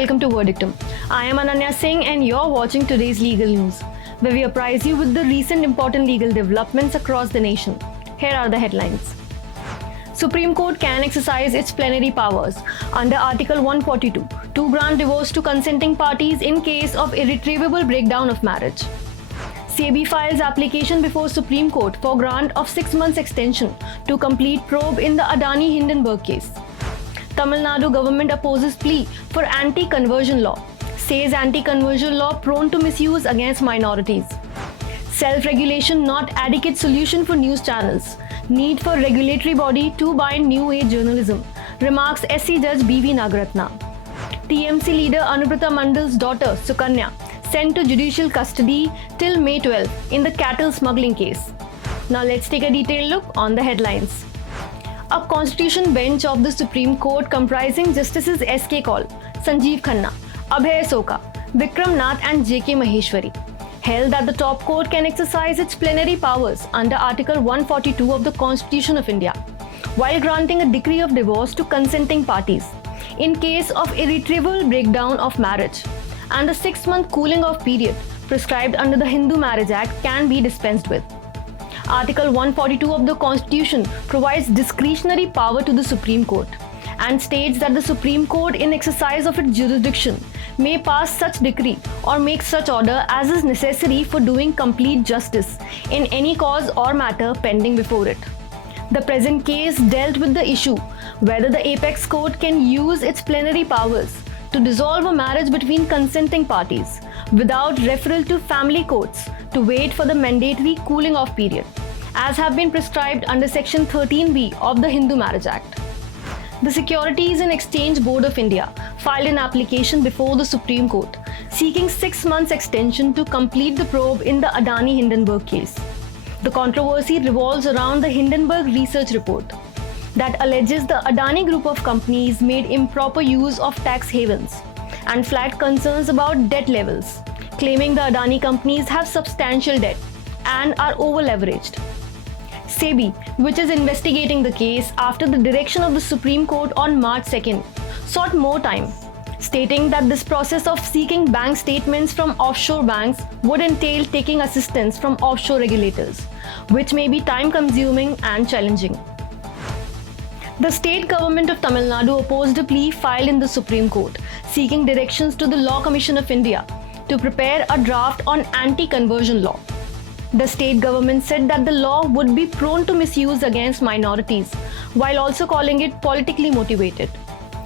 welcome to Verdictum. I am Ananya Singh and you're watching today's legal news, where we apprise you with the recent important legal developments across the nation. Here are the headlines. Supreme Court can exercise its plenary powers under Article 142 to grant divorce to consenting parties in case of irretrievable breakdown of marriage. SEBI files application before Supreme Court for grant of 6 months extension to complete probe in the Adani Hindenburg case. Tamil Nadu government opposes plea for anti-conversion law, says anti-conversion law prone to misuse against minorities. Self-regulation not adequate solution for news channels. Need for regulatory body to bind new age journalism, remarks SC Judge B.V. Nagaratna. TMC leader Anubrata Mandal's daughter Sukanya sent to judicial custody till May 12 in the cattle smuggling case. Now let's take a detailed look on the headlines. A constitution bench of the Supreme Court comprising Justices S.K. Kaul, Sanjeev Khanna, Abhay Soka, Vikram Nath and J.K. Maheshwari held that the top court can exercise its plenary powers under Article 142 of the Constitution of India while granting a decree of divorce to consenting parties in case of irretrievable breakdown of marriage, and the 6-month cooling off period prescribed under the Hindu Marriage Act can be dispensed with. Article 142 of the Constitution provides discretionary power to the Supreme Court and states that the Supreme Court in exercise of its jurisdiction may pass such decree or make such order as is necessary for doing complete justice in any cause or matter pending before it. The present case dealt with the issue whether the apex court can use its plenary powers to dissolve a marriage between consenting parties without referral to family courts to wait for the mandatory cooling off period, as have been prescribed under Section 13B of the Hindu Marriage Act. The Securities and Exchange Board of India filed an application before the Supreme Court seeking 6 months extension to complete the probe in the Adani Hindenburg case. The controversy revolves around the Hindenburg research report that alleges the Adani group of companies made improper use of tax havens and flagged concerns about debt levels, claiming the Adani companies have substantial debt and are over-leveraged. SEBI, which is investigating the case after the direction of the Supreme Court on March 2nd, sought more time, stating that this process of seeking bank statements from offshore banks would entail taking assistance from offshore regulators, which may be time-consuming and challenging. The state government of Tamil Nadu opposed a plea filed in the Supreme Court, seeking directions to the Law Commission of India to prepare a draft on anti-conversion law. The state government said that the law would be prone to misuse against minorities, while also calling it politically motivated.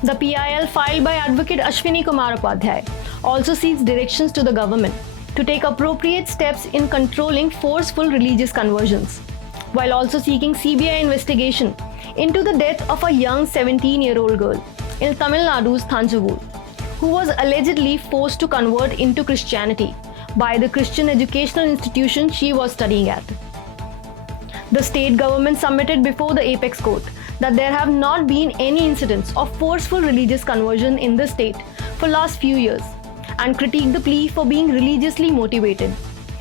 The PIL filed by Advocate Ashwini Kumar Upadhyay also seeks directions to the government to take appropriate steps in controlling forceful religious conversions, while also seeking CBI investigation into the death of a young 17-year-old girl in Tamil Nadu's Thanjavur, who was allegedly forced to convert into Christianity by the Christian educational institution she was studying at. The state government submitted before the apex court that there have not been any incidents of forceful religious conversion in the state for last few years and critiqued the plea for being religiously motivated,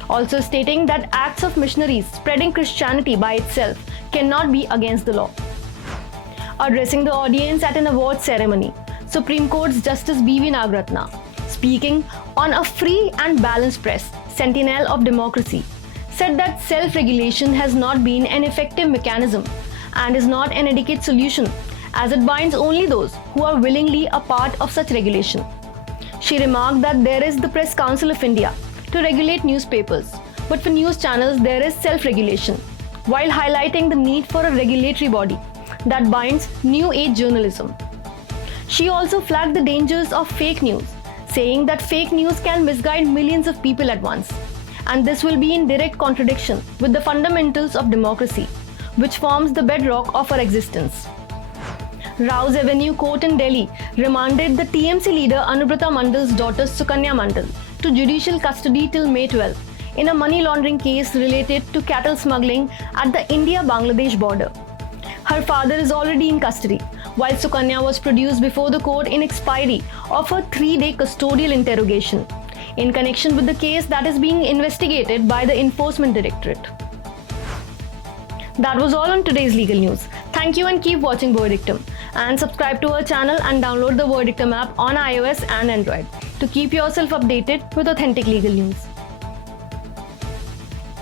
also stating that acts of missionaries spreading Christianity by itself cannot be against the law. Addressing the audience at an award ceremony, Supreme Court's Justice B.V. Nagaratna, speaking on a free and balanced press, sentinel of democracy, said that self-regulation has not been an effective mechanism and is not an adequate solution, as it binds only those who are willingly a part of such regulation. She remarked that there is the Press Council of India to regulate newspapers, but for news channels there is self-regulation, while highlighting the need for a regulatory body that binds new age journalism. She also flagged the dangers of fake news, saying that fake news can misguide millions of people at once, and this will be in direct contradiction with the fundamentals of democracy, which forms the bedrock of our existence. Rouse Avenue Court in Delhi remanded the TMC leader Anubrata Mandal's daughter Sukanya Mandal to judicial custody till May 12 in a money laundering case related to cattle smuggling at the India-Bangladesh border. Her father is already in custody, while Sukanya was produced before the court in expiry of her 3-day custodial interrogation in connection with the case that is being investigated by the Enforcement Directorate. That was all on today's legal news. Thank you and keep watching Verdictum. And subscribe to our channel and download the Verdictum app on iOS and Android to keep yourself updated with authentic legal news.